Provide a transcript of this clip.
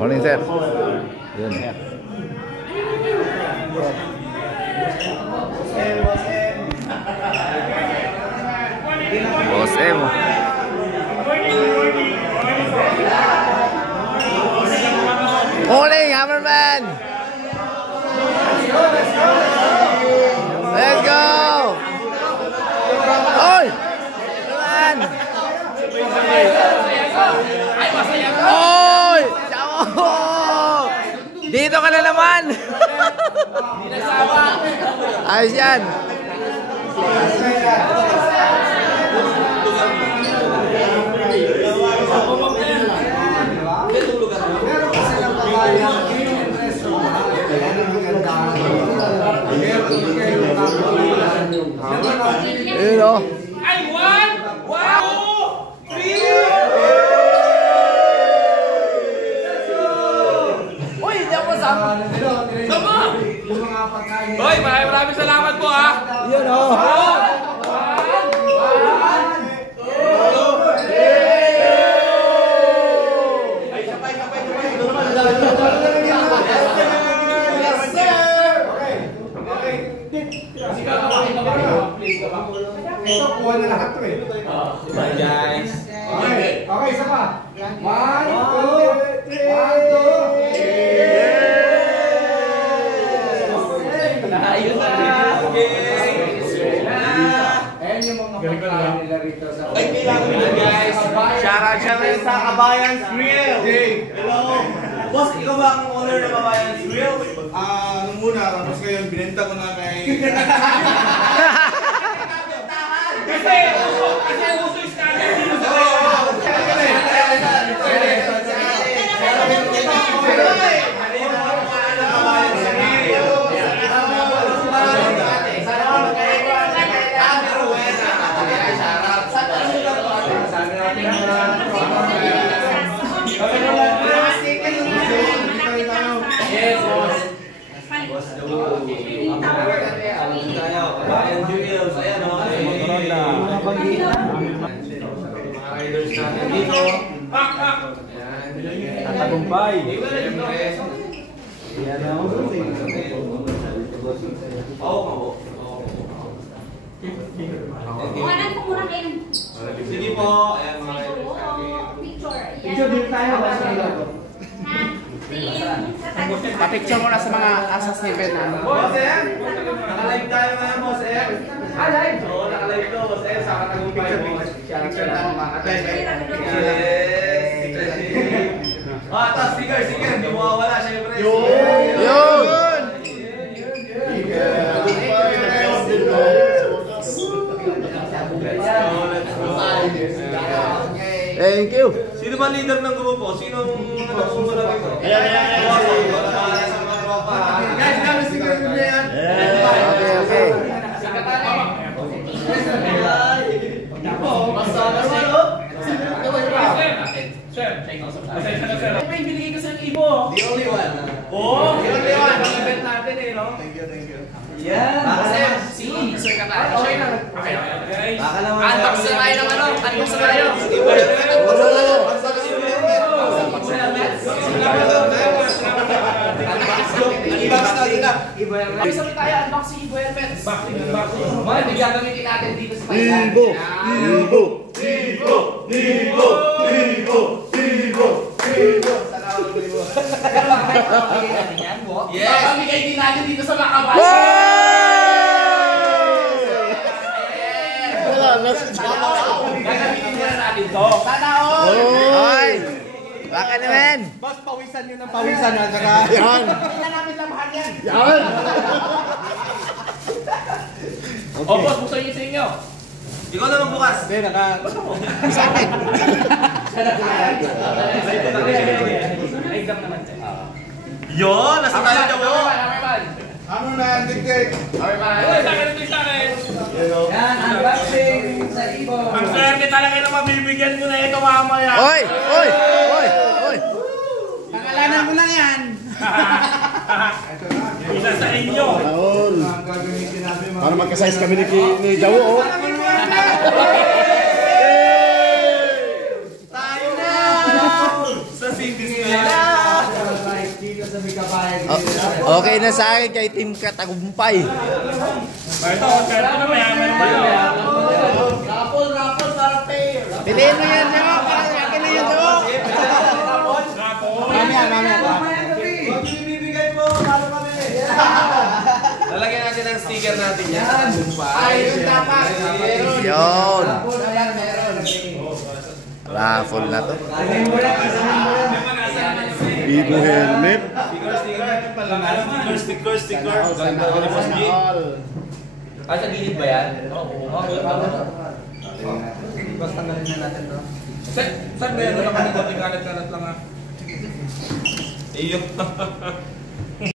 Morning, sir. Yun. Boss M. Morning, Hammerman. Let's go. Oy! Naman! Oy! Ciao! Dito ka na naman! Ayos yan! Ayun o. Ay, 1, 2, 3. Uy, hindi ako kasama. Sama! Hoy, maraming salamat po ha. Yun o. Ito, kuha na lahat to eh. Bye guys. Okay, okay, isa pa. 1, 2, 3. Ayun na. Ayan yung mga pagkain nila rito sa... Ay, kailangan nila guys. Shoutout sa Kabayan's Grill. Hello. Boss, ikaw ba ang owner ng Kabayan's Grill? Nung muna, tapos ngayon, binenta ko na kay... Kasi uso yung standard dito sa Tagumpay. Yan o. Kuhanan ko muna kayo. Sige po. Ayan mga Picture. Picture din tayo. Pa-picture muna sa mga asas ni Ben. Boss M, naka-live tayo ngayon, Boss M. Live? Oo, naka-live to, Boss M. Sa Katagumpay mo. Picture tayo mga Yes. Tapos sticker. Hindi mo mawawala, syempre. Yun! Thank you. Sino ba leader ng grupo? Sino ang nagsusunod nito? Ayan. Guys, kami sticker na yan. Okay. Sir, binigay ko sa ibo. The only one. Oo, the only one. Ang event natin eh, no? Thank you. Yan. Sir ka tayo. Okay na. Unbox na tayo ng ano? Unbox na tayo. Sabi tayo, unboxing Ibo helmets. Mga gagamitin natin dito sa Ibo! Yes! Papamigay din natin dito sa mga kabayan. Gagamitin nila natin to. Sana all! Hoy! Baka naman! Boss, pawisan nyo ng pawisan at saka... Yan! Hindi na namin lamahan yan. Yan! O, boss, buksan niyo sa inyo. Ikaw naman bukas. Hindi, naka... Sa akin! Exam naman. Yun! Nasa tayo dyan mo. Ano na yan, dik-dik? Uy, sa akin. Yan, unboxing sa Ibo. Ang swerte talaga na mabibigyan mo na ito mamaya. Oy! Oy! Oy! Oy! Pangalanan ko lang yan. Isa sa inyo. Raul! Ang gagamitin natin mga... Para magka-size kami ni Jawo, oh! Tayo na! Sa CBC nila. may kabayan. Okay na sa akin kay Team Katagumpay. Rapol para pair. Piliin mo yan, Joko. Para sa akin na yan, Joko. Mamaya. Ibibigay mo, paano kami? Lalagyan natin ang sticker natin yan. Ayun dapat. Yun. Ayan, meron. Raffle na to. Ayan mo lang. Vivo helmet. Sticker. Ganda ko ni Boss G. Ah, sa gilid ba yan? Oo. Basta tanggalin na natin to. Saan ba yan? Wala ka na konting kalat-kalat lang ha. Iyo.